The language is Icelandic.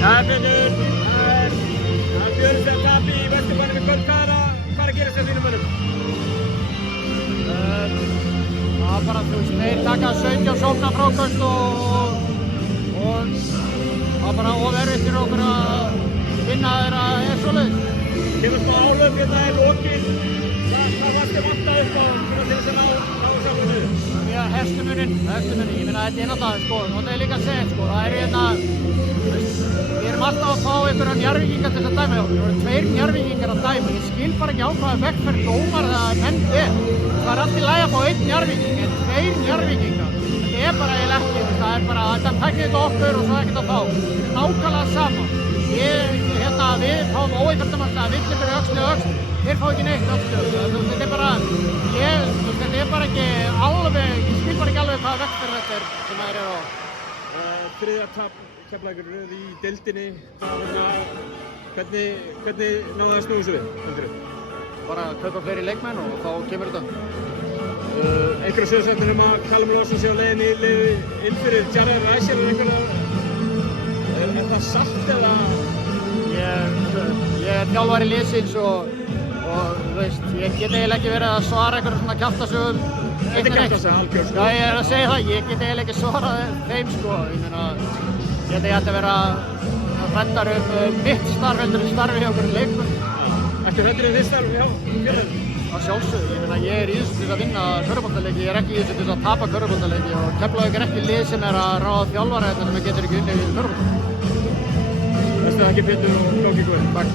Finnur, það er fjörðslega tap í Vesturbænum í kvöld. Hvað er að gerast hjá þínum mönnum? Það var bara, þú veist, þeir taka 17 sóknarfráköst og það var bara ofervitt fyrir okkur að vinna þeirra svoleiðis. Kemur smá álöf hérna í lokin. Hvað varst þið vantað upp á til þess að ná saman niður? Já, hestumurinn, ég meina þetta er náttúrulega, sko, það er líka að segja, sko, það er hérna, við erum alltaf að fá einhverja Njarðvíkinga til þess að dæma hjá okkur, það eru 2 Njarðvíkingar að dæma, ég skil bara ekki á hvaða vegferð dómar það menn er. Það er alltaf í lagi að fá 1 Njarðvíking, en 2 Njarðvíkingar, þetta er bara eiginlega ekki, það er bara, þetta tækir þetta okkur og svo ekkert að fá, þetta er nákvæmlega sama. Við fáum óeigfaldamasta, villi fyrir öxli og öxli, þeir fá ekki neitt öxli, þetta er bara ekki alveg, ég skil bara ekki alveg hvaða vegferð þetta er sem þeir eru á. Þriðja tap Keflavíkur röð í deildinni, hvernig náðu það snúið svo við, heldur þið? Bara kaupa fleiri leikmenn og þá kemur þetta. Einhverja sögursagnir að Callum Lawson sé á leiðinni inn fyrir Jared Rice er það satt eða? Ég er þjálfari liðsins og þú veist, ég get eiginlega ekki verið að svara einhverjum svona kjaftasögum. Þetta er kjaftasaga, algjör sko. Já, ég er að segja það, ég get eiginlega ekki svarað þeim sko. Ég meina, ég ætti að vera hræddar mitt starf heldur en starfi hjá einhverjum leikmönnum. Ertu hræddur þitt starf hjá félaginu? Að sjálfsögðu, ég meina, ég er í þessu til að vinna körfuboltaleiki, ég er ekki í þessu til að tapa körfuboltaleiki og Keflavík er ekki lið sem er að ráða þjálfara þetta sem getur ekki unnið í körfubolta. Bestu þakkir Pétur og gangi ykkur. Takk.